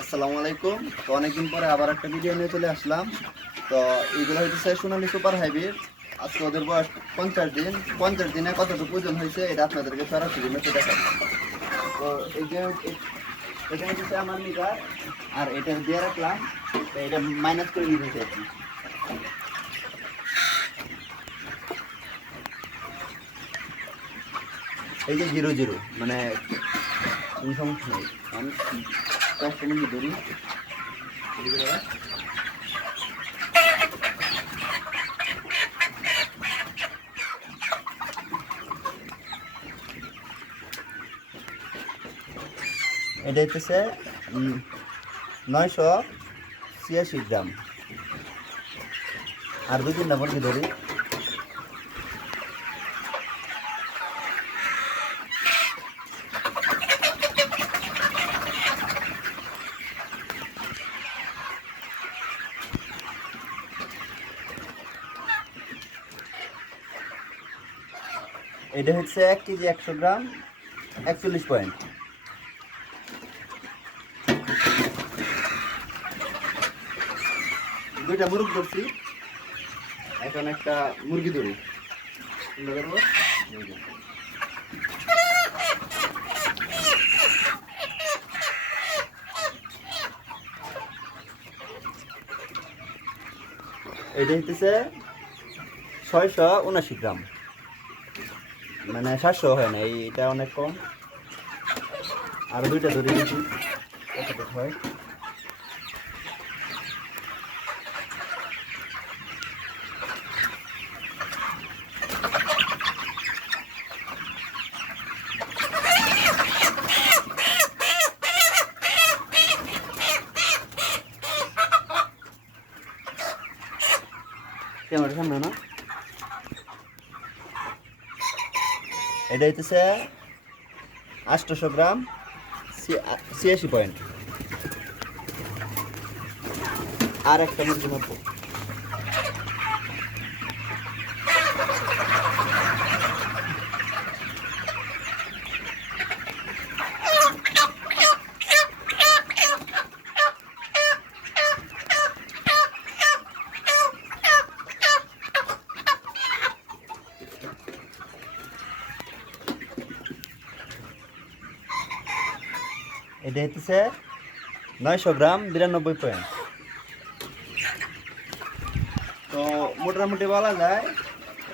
আসসালামু আলাইকুম। তো অনেকদিন পরে আবার একটা ভিডিও নিয়ে চলে আসলাম। তো এইগুলো হইতেছে সোনালি সুপার হাইব্রিড। আজকে ওদের বয়স পঞ্চাশ দিন। পঞ্চাশ দিনে কতটুকু ওজন হয়েছে এটা আপনাদেরকে সরাসরি মেপে দেখাবো। তো এই যে এটা হচ্ছে আমার মিটার আর এটা দিয়ে রাখলাম। তো এটা মাইনাস করে নিতে চাইছি। এই যে জিরো জিরো মানে সমস্যা নেই। দশটা মিনিট ধরি। এটা হচ্ছে নয়শো ছিয়াশি গ্রাম আর দু তিনটা মুরগি ধরি এটা হচ্ছে এক কেজি একশো গ্রাম, একচল্লিশ পয়েন্ট। দুইটা মুরগ ধরছি। এখন একটা মুরগি ধরি। এটা হইতেছে ছয়শো উনাশি গ্রাম। মানে সাতশো হয় না, এইটা অনেক কম। আর দুইটা ধরে দিচ্ছি হয় ক্যামেরা সামনে না? এটা হইতেছে আটশোশো গ্রাম ছিয়াশি পয়েন্ট। আর একটা মুরগি মাপবো এটা হইতেছে নয়শো গ্রাম বিরানব্বই পয়েন্ট তো মোটামুটি বলা যায়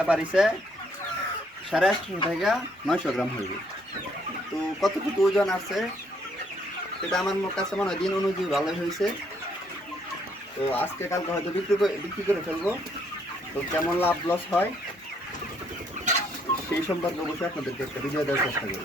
এবার ইসে সাড়ে আটশো থেকে নয়শো গ্রাম হইবে। তো কতটুকু ওজন আছে? সেটা আমার কাছে মনে হয় দিন অনুযায়ী ভালোই হয়েছে তো আজকে কালকে হয়তো বিক্রি করে বিক্রি করে ফেলব। তো কেমন লাভ লস হয়? সেই সম্পর্কে অবশ্যই আপনাদেরকে একটা ভিডিও দেওয়ার চেষ্টা করব।